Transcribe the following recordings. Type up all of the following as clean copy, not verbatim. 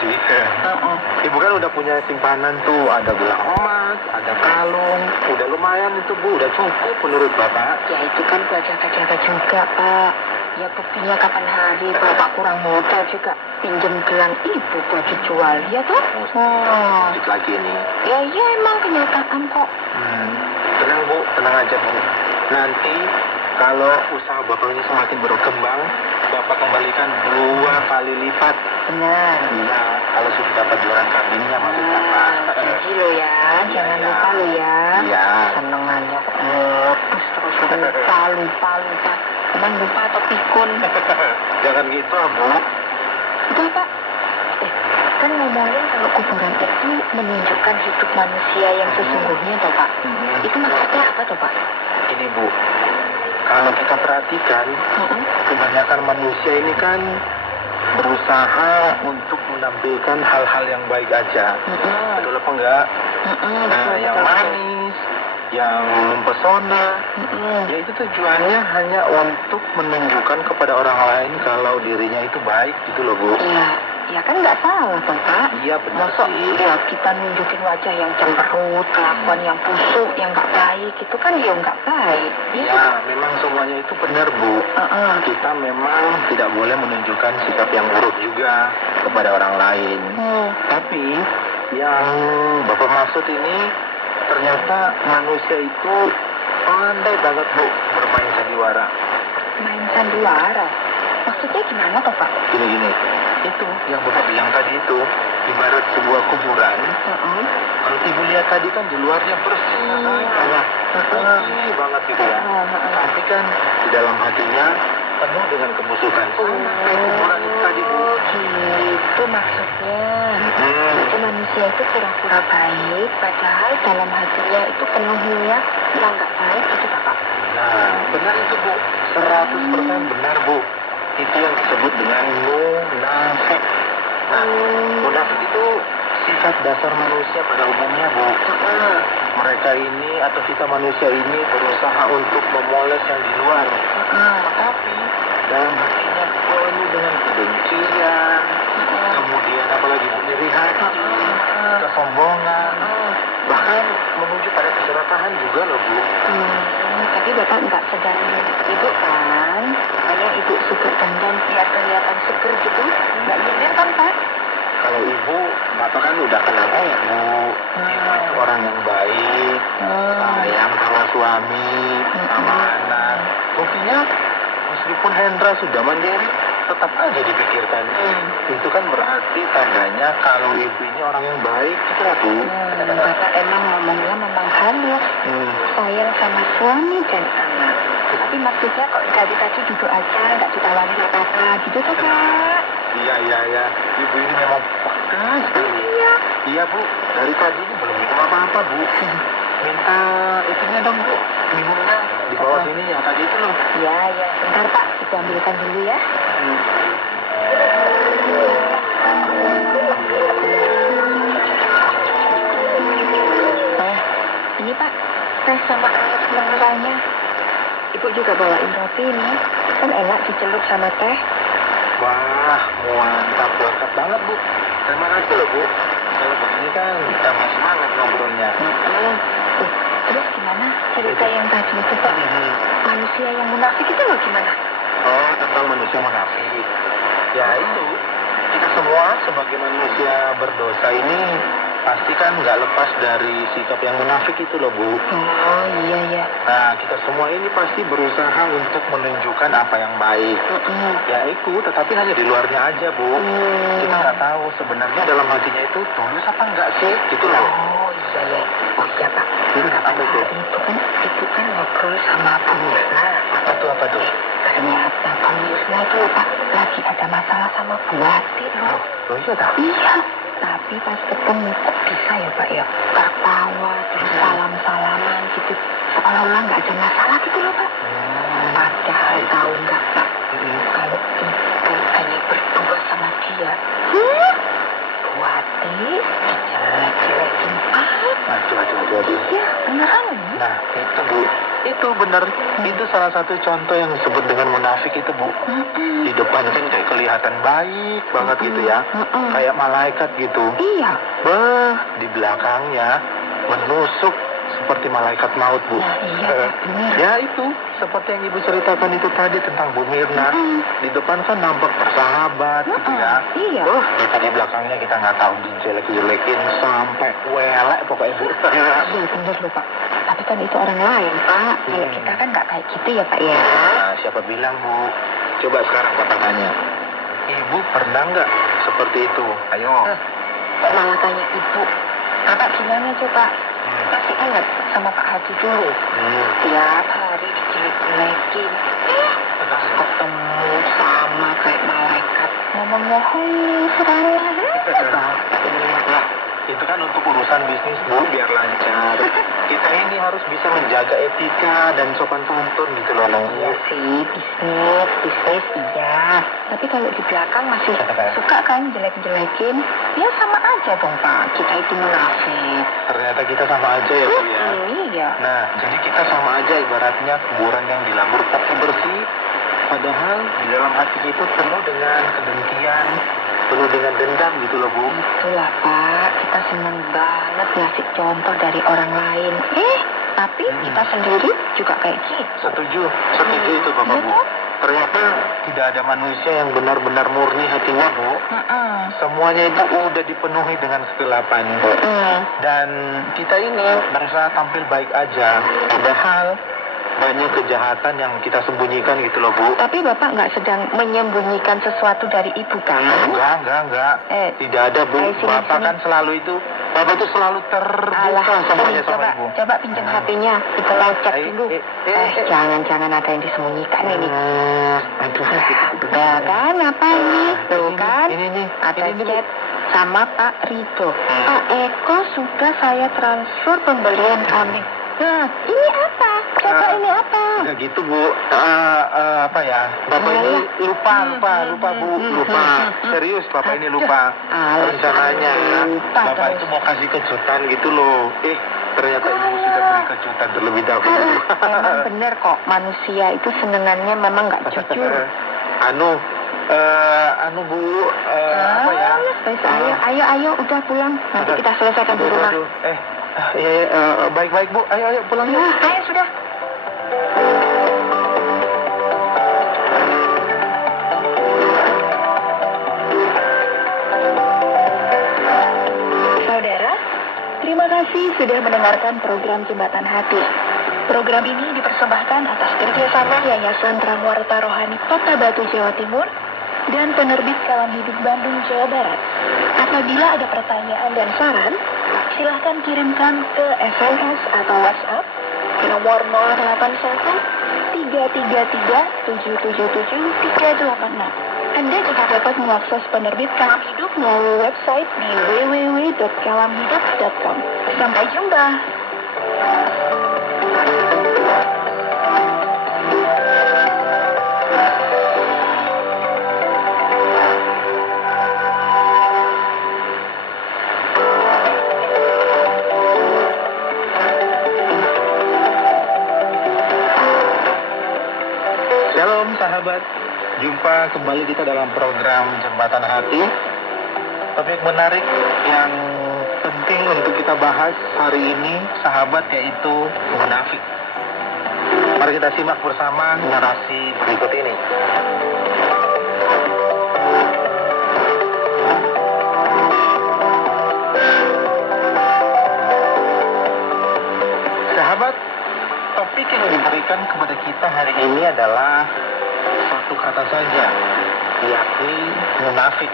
sih. Heeh. Ibu kan udah punya simpanan tuh, ada gelang emas, ada kalung, udah lumayan itu Bu, udah cukup menurut Bapak. Ya itu kan buat jaga-jaga juga, Pak. Ya buktinya kapan hari Bapak kurang modal juga pinjem gelang ibu buat dijual, ya toh? Oh. Sedikit lagi nih. Ya iya emang kenyataan kok. Tenang Bu, tenang aja Bu. Nanti kalau usaha Bapak ini semakin berkembang, Bapak kembalikan 2 kali lipat. Benar. Iya, kalau sudah dapat jualan kambingnya maksud Bapak. Janji lo ya, jangan Iya. lupa lo ya. Iya. Seneng aja kok ngepus terus lupa. Emang lupa atau pikun? Jangan gitu Bu. Udah Pak. Kan ngomongin kalau kuburan itu menunjukkan hidup manusia yang sesungguhnya toh Pak. Itu maksudnya apa toh Pak? Ini Bu, kalau kita perhatikan, kebanyakan manusia ini kan berusaha untuk menampilkan hal-hal yang baik aja. Betul apa enggak? Nah, yang manis, yang mempesona, ya itu tujuannya hanya untuk menunjukkan kepada orang lain kalau dirinya itu baik gitu loh Bu. Ya kan nggak salah toh Pak. Iya benar Masuk sih. ya kita nunjukin wajah yang cemberut, kelakuan yang busuk, yang nggak baik, itu kan ya nggak baik. Ya, memang semuanya itu benar Bu. Kita memang tidak boleh menunjukkan sikap yang buruk juga kepada orang lain. Tapi yang Bapak maksud ini ternyata manusia itu pandai banget Bu bermain sandiwara. Main sandiwara? Maksudnya gimana toh Pak? Gini, itu yang Bapak bilang tadi itu ibarat sebuah kuburan. Kalau Ibu lihat tadi kan di luarnya bersih banget, bersih banget gitu ya. Tapi kan di dalam hatinya penuh dengan kebusukan. Kayak kuburan itu tadi Bu. Gitu maksudnya. Itu manusia itu pura-pura baik, padahal dalam hatinya itu penuhnya yang nggak baik gitu Pak. Nah, benar itu Bu. 100% benar Bu. Itu yang disebut dengan munafik. Nah, munafik itu sifat dasar manusia pada umumnya Bu. Mereka ini atau kita manusia ini berusaha untuk memoles yang di luar. Tapi dalam hatinya penuh dengan kebencian, kemudian apalagi Bu, iri hati, kesombongan, bahkan menuju pada keserakahan juga loh Bu. Tapi Bapak nggak sedang ibu kan? Makanya ibu suka dandan biar kelihatan seger gitu. Nggak nyindir kan Pak? Kalau Ibu, Bapak kan udah kenal Bu. Ibu itu orang yang baik, sayang sama suami, sama anak. Buktinya, meskipun Hendra sudah mandiri, tetap aja dipikirkan. Itu kan berarti tandanya kalau Ibu ini orang yang baik, gitu lah Bu. Bapak emang ngomongnya memang halus, sayang sama suami dan anak. Tapi maksudnya kok dari tadi duduk aja, nggak ditawarin apa-apa gitu tuh Pak? Iya. Ibu ini memang peka sekali. Iya Bu, dari tadi ini belum minum apa-apa Bu. Minta itunya dong Bu, minumnya di bawah sini yang tadi itu loh. Iya, bentar Pak, ibu ambilkan dulu ya. Ini Pak, teh sama air mineralnya. Ibu juga bawain roti nih, kan enak dicelup sama teh. Wah, mantap banget Bu. Terima kasih loh Bu. Kalau begini kan tambah semangat ngobrolnya. Terus gimana cerita yang tadi itu Pak? Manusia yang munafik itu loh gimana? Oh, tentang manusia munafik. Ya itu, kita semua sebagai manusia berdosa ini pasti kan nggak lepas dari sikap yang munafik itu loh Bu. Oh iya. Nah, kita semua ini pasti berusaha untuk menunjukkan apa yang baik. Ya itu, tetapi hanya di luarnya aja Bu. Kita nggak tahu sebenarnya dalam hatinya itu tulus apa enggak sih, gitu loh. Oh iya Pak. Apa itu? Itu kan ngobrol sama Bu Musna. Apa tuh? Ternyata Bu Musna tuh Pak lagi ada masalah sama Bu Wati loh. Oh iya tak? Iya. Tapi pas ketemu kok bisa ya Pak ya, tertawa terus salam-salaman gitu, seolah-olah nggak ada masalah gitu loh Pak. Padahal tahu nggak Pak, kalau ibu hanya berdua sama dia, Buati dijelek-jelekin Pak. Aduh. terjadi. Iya, beneran. Nah, itu Bu. Itu benar. Itu salah satu contoh yang disebut dengan munafik itu, Bu. Di depan kan kayak kelihatan baik banget gitu ya. Kayak malaikat gitu. Iya. Di belakangnya menusuk seperti malaikat maut, Bu. Nah, iya, benar. Ya itu, seperti yang Ibu ceritakan itu tadi tentang Bu Mirna. Di depan kan nampak bersahabat gitu ya. Iya. Di belakangnya kita nggak tahu dijelek-jelekin sampai welek pokoknya, Bu. Iya, benar loh, Pak. Tapi kan itu orang lain, Pak. Kalau kita kan nggak kayak gitu ya, Pak ya. Nah, siapa bilang, Bu? Coba sekarang Bapak tanya. Ibu pernah nggak seperti itu? Ayo. Kok malah tanya ibu? Kakak gimana coba? Masih ingat sama Pak Haji dulu? Tiap hari dijelek-jelekin. Pas ketemu sama kayak malaikat. Ngomongnya, hei, serana. Nah, itu kan untuk urusan bisnis, Bu, biar lancar. Kita ini harus bisa menjaga etika dan sopan santun gitu loh, Nong. Iya sih, bisnis iya. Tapi kalau di belakang masih suka kan jelek-jelekin, ya sama aja dong Pak. Kita itu munafik. Ternyata kita sama aja ya, Bu ya. Iya. Nah, jadi kita sama aja ibaratnya kuburan yang dilabur pakai bersih. Padahal di dalam hati itu penuh dengan kedengkian, penuh dengan dendam gitu loh, Bu. Itulah Pak, kita senang banget ngasih contoh dari orang lain. Tapi kita sendiri juga kayak gitu. Setuju itu Bapak, Bu. Betul. Ternyata tidak ada manusia yang benar-benar murni hatinya, Bu. Semuanya itu udah dipenuhi dengan kegelapan. Dan kita ini berusaha tampil baik aja. Padahal banyak kejahatan yang kita sembunyikan gitu loh, Bu. Tapi Bapak nggak sedang menyembunyikan sesuatu dari Ibu kan? Enggak. Tidak ada, Bu. Bapak kan selalu itu, Bapak itu selalu terbuka semuanya sama Ibu. Coba pinjam HP-nya, kita cek dulu. Jangan ada yang disembunyikan ini. Aduh. Udah kan, apa ini? Tuh kan, Ini ada chat sama Pak Rido. Pak Eko sudah saya transfer pembelian kambing. Nah, ini apa? Coba ini apa? Enggak gitu, Bu. Apa ya? Bapak ini lupa, Bu. Lupa. Serius, Bapak ini lupa. Rencananya Bapak itu mau kasih kejutan gitu loh. Ternyata Ibu sudah beri kejutan terlebih dahulu. Emang bener kok, manusia itu senengannya memang nggak jujur. Bu, apa ya? Ayo, udah pulang. Nanti kita selesaikan di rumah. Baik, Bu. Ayo pulang yuk. Ayo sudah. Saudara, terima kasih sudah mendengarkan program Jembatan Hati. Program ini dipersembahkan atas kerjasama Yayasan Tramwarta Rohani Kota Batu, Jawa Timur, dan penerbit Kalam Hidup Bandung, Jawa Barat. Apabila ada pertanyaan dan saran, silahkan kirimkan ke SMS atau WhatsApp ke nomor 081 333 777 386. Anda juga dapat mengakses penerbit Kalam Hidup melalui website di www.kalamhidup.com. Sampai jumpa. Shalom sahabat, jumpa kembali kita dalam program Jembatan Hati. Topik menarik yang penting untuk kita bahas hari ini, sahabat, yaitu munafik. Mari kita simak bersama narasi berikut ini. Sahabat, topik yang diberikan kepada kita hari ini adalah satu kata saja, yakni munafik.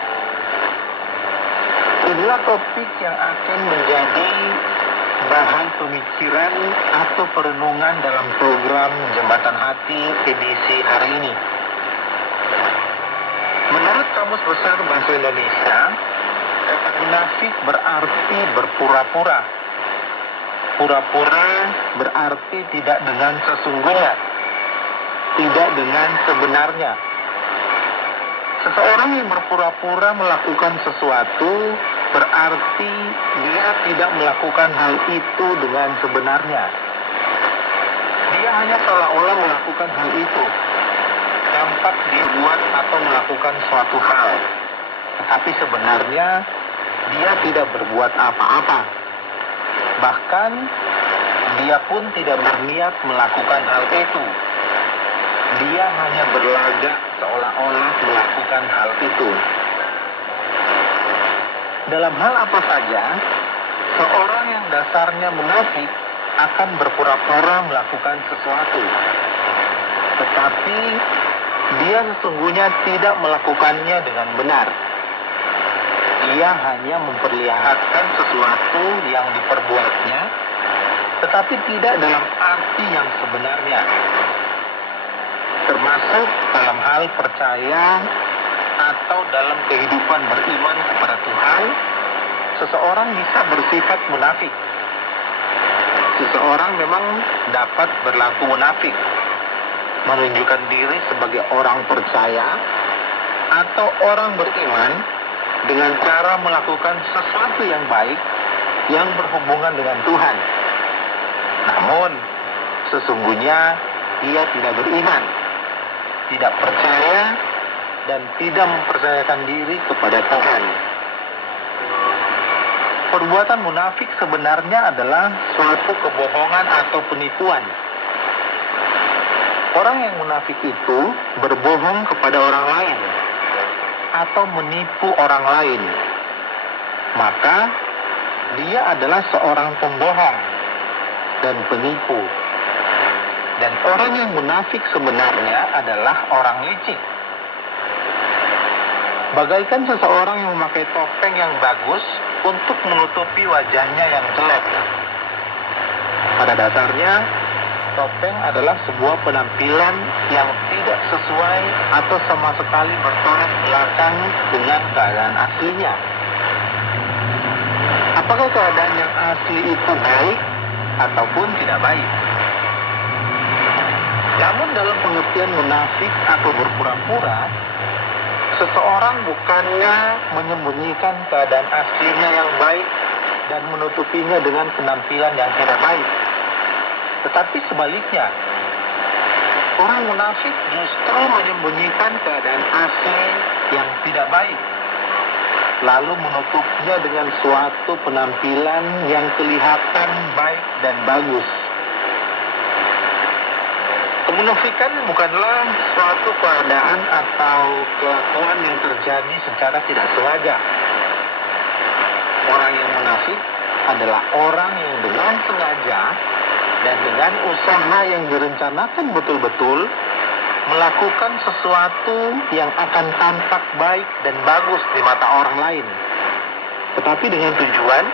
Inilah topik yang akan menjadi bahan pemikiran atau perenungan dalam program Jembatan Hati edisi hari ini. Menurut Kamus Besar Bahasa Indonesia, kata munafik berarti berpura-pura. Pura-pura berarti tidak dengan sesungguhnya, tidak dengan sebenarnya. Seseorang yang berpura-pura melakukan sesuatu berarti dia tidak melakukan hal itu dengan sebenarnya. Dia hanya seolah-olah melakukan hal itu. Tampak dia buat atau melakukan suatu hal. Tetapi sebenarnya dia tidak berbuat apa-apa. Bahkan dia pun tidak berniat melakukan hal itu. Dia hanya berlagak seolah-olah melakukan hal itu. Dalam hal apa saja, seorang yang dasarnya munafik akan berpura-pura melakukan sesuatu. Tetapi dia sesungguhnya tidak melakukannya dengan benar. Dia hanya memperlihatkan sesuatu yang diperbuatnya, tetapi tidak dalam arti yang sebenarnya. Termasuk dalam hal percaya atau dalam kehidupan beriman kepada Tuhan, seseorang bisa bersifat munafik. Seseorang memang dapat berlaku munafik, menunjukkan diri sebagai orang percaya atau orang beriman dengan cara melakukan sesuatu yang baik yang berhubungan dengan Tuhan. Namun, sesungguhnya ia tidak beriman, tidak percaya, dan tidak mempercayakan diri kepada Tuhan. Perbuatan munafik sebenarnya adalah suatu kebohongan atau penipuan. Orang yang munafik itu berbohong kepada orang lain atau menipu orang lain. Maka dia adalah seorang pembohong dan penipu. Dan orang yang munafik sebenarnya adalah orang licik. Bagaikan seseorang yang memakai topeng yang bagus untuk menutupi wajahnya yang jelek. Pada dasarnya, topeng adalah sebuah penampilan yang tidak sesuai atau sama sekali bertolak belakang dengan keadaan aslinya. Apakah keadaan yang asli itu baik ataupun tidak baik? Namun dalam pengertian munafik atau berpura-pura, seseorang bukannya menyembunyikan keadaan aslinya yang baik dan menutupinya dengan penampilan yang tidak baik. Tetapi sebaliknya, orang munafik justru menyembunyikan keadaan asli yang tidak baik, lalu menutupnya dengan suatu penampilan yang kelihatan baik dan bagus. Kemunafikan bukanlah suatu keadaan atau kelakuan yang terjadi secara tidak sengaja. Orang yang munafik adalah orang yang dengan sengaja dan dengan usaha yang direncanakan betul-betul melakukan sesuatu yang akan tampak baik dan bagus di mata orang lain. Tetapi dengan tujuan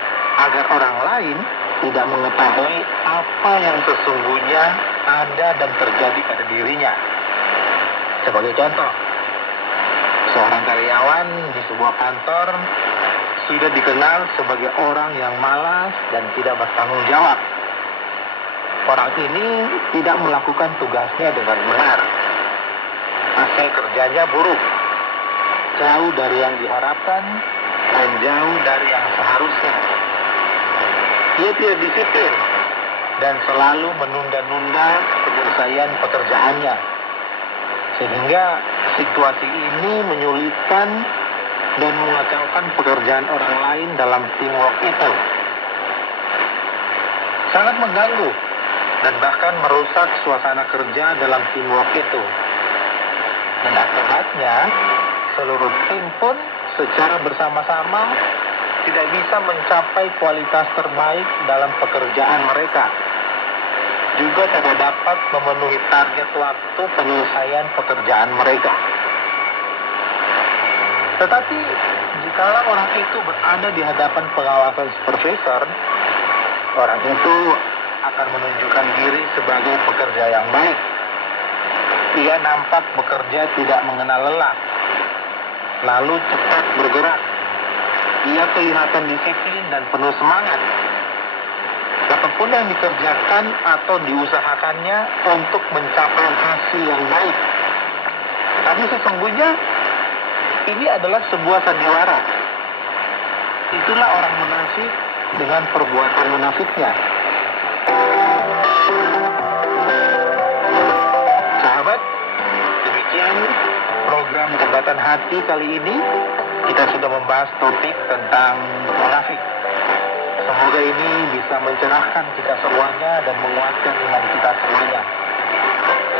agar orang lain tidak mengetahui apa yang sesungguhnya ada dan terjadi pada dirinya. Sebagai contoh, seorang karyawan di sebuah kantor sudah dikenal sebagai orang yang malas dan tidak bertanggung jawab. Orang ini tidak melakukan tugasnya dengan benar. Hasil kerjanya buruk, jauh dari yang diharapkan dan jauh dari yang seharusnya. Dia tidak disiplin dan selalu menunda-nunda penyelesaian pekerjaannya. Sehingga situasi ini menyulitkan dan mengacaukan pekerjaan orang lain dalam teamwork itu. Sangat mengganggu dan bahkan merusak suasana kerja dalam teamwork itu. Dan akibatnya, seluruh tim pun secara bersama-sama tidak bisa mencapai kualitas terbaik dalam pekerjaan mereka. Juga tidak dapat memenuhi target waktu penyelesaian pekerjaan mereka. Tetapi, jikalau orang itu berada di hadapan pengawasan supervisor, orang itu akan menunjukkan diri sebagai pekerja yang baik. Ia nampak bekerja tidak mengenal lelah, lalu cepat bergerak. Ia kelihatan disiplin dan penuh semangat. Apapun yang dikerjakan atau diusahakannya untuk mencapai hasil yang baik. Tapi sesungguhnya ini adalah sebuah sandiwara. itulah orang munafik dengan perbuatan munafiknya. Sahabat, demikian program Jembatan Hati kali ini. Kita sudah membahas topik tentang munafik. Semoga ini bisa mencerahkan kita semuanya dan menguatkan iman kita semuanya.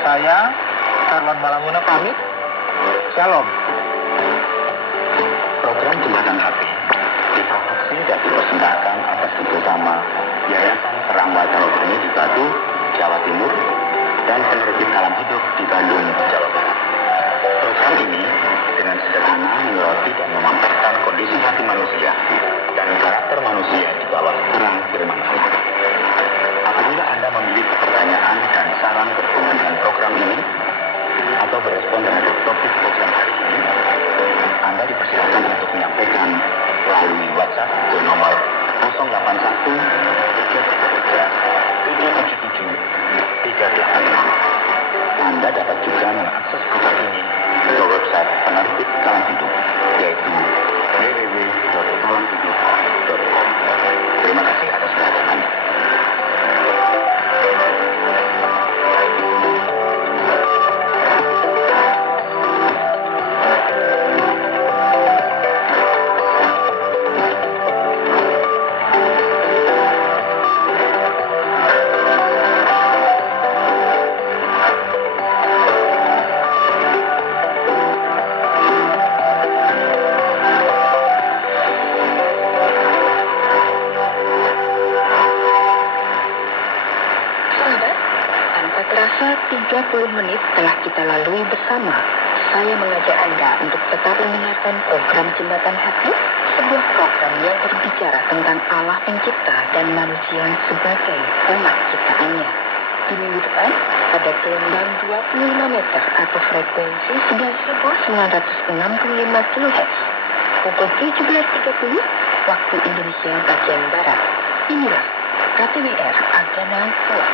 Saya, Karlon Malanguna pamit. Shalom. Program Jembatan Hati diproduksi dan dipersembahkan atas kerjasama Yayasan Terang Wajah Bumi di Batu, Jawa Timur, dan Penerbit Kalam Hidup di Bandung, Jawa Barat. Program ini dengan sederhana menyoroti dan memaparkan kondisi hati manusia dan karakter manusia di bawah terang firman Allah. Apabila Anda memiliki pertanyaan dan saran berhubungan dengan program ini atau berespon terhadap topik program hari ini, Anda dipersilakan untuk menyampaikan melalui WhatsApp ke nomor 081 333 777 386. Anda dapat juga mengakses program ini ke website Penerbit Kalam Hidup, yaitu www.kalamhidup.com. Terima kasih atas perhatian Anda. Tanpa terasa 30 menit telah kita lalui bersama. Saya mengajak Anda untuk tetap mendengarkan program Jembatan Hati, sebuah program yang berbicara tentang Allah Pencipta dan manusia sebagai umat ciptaannya. Di minggu depan, pada gelombang 25 meter atau frekuensi 9.965 kHz, pukul 17.30 waktu Indonesia bagian Barat. Inilah KTWR Agana Kuat.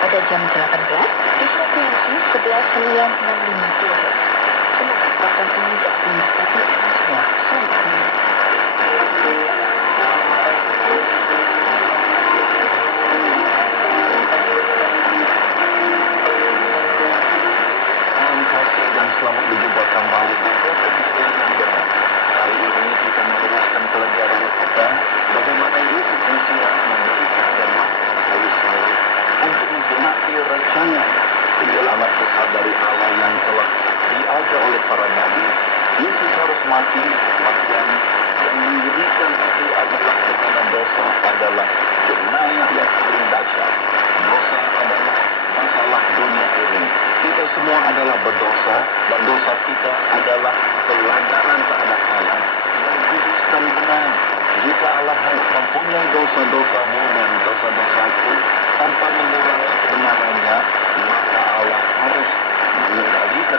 Pada jam 18 di frekuensi 11.965 kHz. Semoga program ini dapat memberkati Anda semua. Selamat Salam kasih dan selamat berjumpa kembali di program yang benar. Hari ini kita meneruskan pelajaran kita bagaimana Yesus Mesias menderita dan mati di kayu salib untuk menggenapi rencana penyelamat besar dari Allah yang telah diajar oleh para nabi. Yesus harus mati bahkan yang mengerikan itu adalah karena dosa adalah jenayah yang paling dahsyat. Dosa adalah masalah dunia ini. Kita semua adalah berdosa dan dosa kita adalah pelanggaran terhadap Allah yang kudus dan benar. Jika Allah mempunyai dosa-dosamu dan dosa-dosaku tanpa mengurangi kebenarannya, maka Allah harus mengendalikan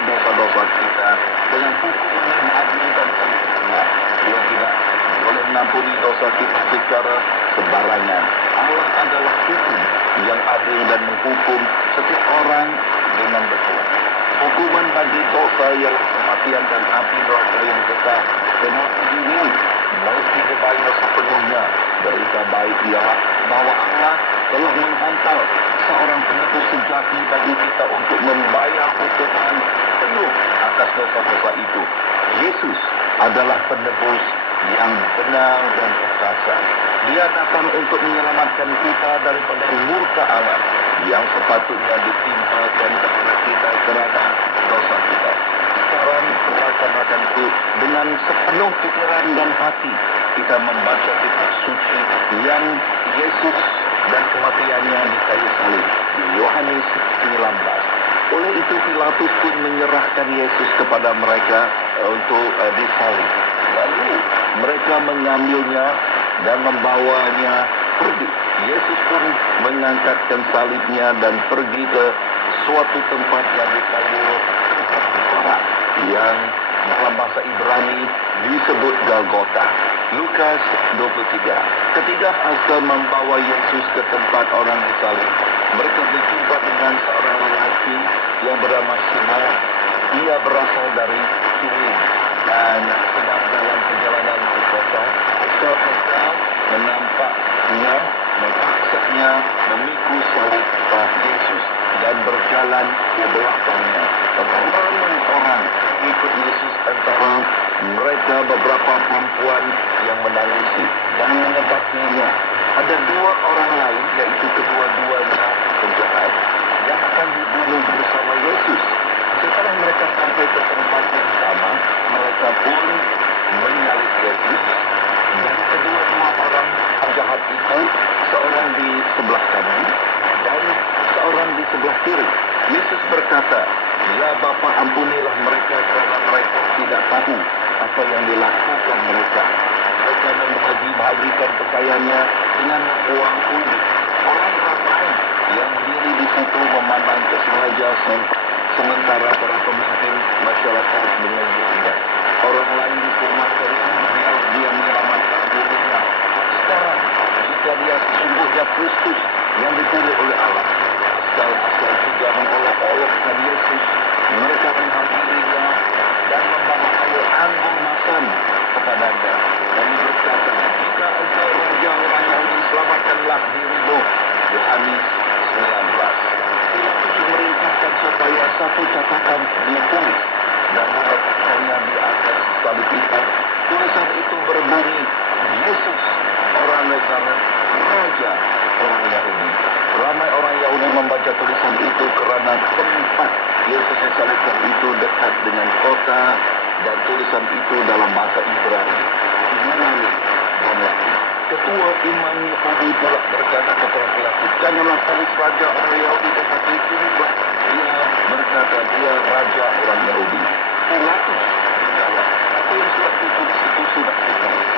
menebas kita dengan hukuman yang adil dan sempurna. Dia tidak boleh mengampuni dosa kita secara sembarangan. Allah adalah hukum yang adil dan menghukum setiap orang dengan betul. Hukuman bagi dosa yang kematian dan api neraka yang kekal. Tetapi ini mesti dibayar sepenuhnya. Berita baik ialah bahwa Allah telah menghantar seorang penebus sejati bagi kita untuk membayar hukuman penuh atas dosa-dosa itu. Yesus adalah penebus yang benar dan perkasa. Dia datang untuk menyelamatkan kita daripada murka Allah yang sepatutnya ditimpakan kepada kita kerana dosa kita. Sekarang laksanakan itu dengan sepenuh pikiran dan hati. Kita membaca kitab suci yang Yesus dan kematiannya di kayu salib di Yohanes 19. Oleh itu Pilatus pun menyerahkan Yesus kepada mereka untuk disalib. Lalu mereka mengambilnya dan membawanya pergi. Yesus pun mengangkatkan salibnya dan pergi ke suatu tempat yang dipanggil tempat yang dalam bahasa Ibrani disebut Golgota. Lukas 23. Ketika askar membawa Yesus ke tempat orang disalib, mereka berjumpa dengan seorang lelaki yang bernama Simon. Ia berasal dari Sirin dan sedang dalam perjalanan ke kota. Askar menampaknya, memaksanya memikul salib Yesus dan berjalan di belakangnya. Ramai orang ikut Yesus, antara mereka beberapa perempuan yang menangisi dan mengetahuinya. Ada dua orang lain, yaitu kedua-duanya penjahat yang akan dibunuh bersama Yesus. Setelah mereka sampai ke tempat yang sama, mereka pun menyalib Yesus. Dan kedua-dua orang penjahat itu, seorang di sebelah kanan dan seorang di sebelah kiri. Yesus berkata, "Ya Bapa, ampunilah mereka kerana mereka tidak tahu apa yang dilakukan mereka." Mereka membagi-bagikan pakaiannya dengan membuang undi. Orang ramai yang berdiri di situ memandang kesengaja sementara para pemimpin masyarakat menyanyikan. Orang lain diselamatkan biar dia menyelamatkan dirinya. Sekarang, jika dia sesungguhnya Kristus yang dipilih oleh Allah, asal juga mengolok-olokkan Yesus, mereka menghampirinya dan membawa air anggur masam kepadanya. Kami berkata, "Jika engkau raja orang Yahudi, selamatkanlah dirimu." Yohanes 19. Pilatus memerintahkan supaya satu catatan ditulis dan meletakkannya di atas salib itu. Tulisan itu berbunyi, "Yesus, orang Nazaret, Raja orang Yahudi." Ramai orang Yahudi membaca tulisan itu kerana tempat Yesus disalibkan itu dekat dengan kota dan tulisan itu dalam bahasa Ibrani. Ketua Imam Yahudi pula berkata kepada Pilatus, "Janganlah tulis Raja orang Yahudi, tetapi tulislah." Dia berkata, "Dia Raja orang Yahudi." Pilatus menjawab, "Apa yang sudah ditulis itu sudah ditulis."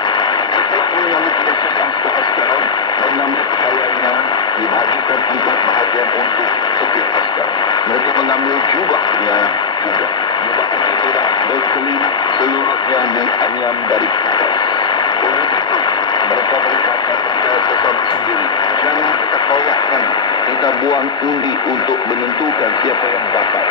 Setelah menyalib Yesus askar-askar mengambil pakaiannya, dibagikan 4 bahagian untuk setiap askar. Mereka mengambil jubahnya juga. Jubah itu berkelin seluruhnya dianyam dari atas. Oleh itu, mereka berkata kepada sesama sendiri, "Jangan kita koyakkan, kita buang undi untuk menentukan siapa yang dapat."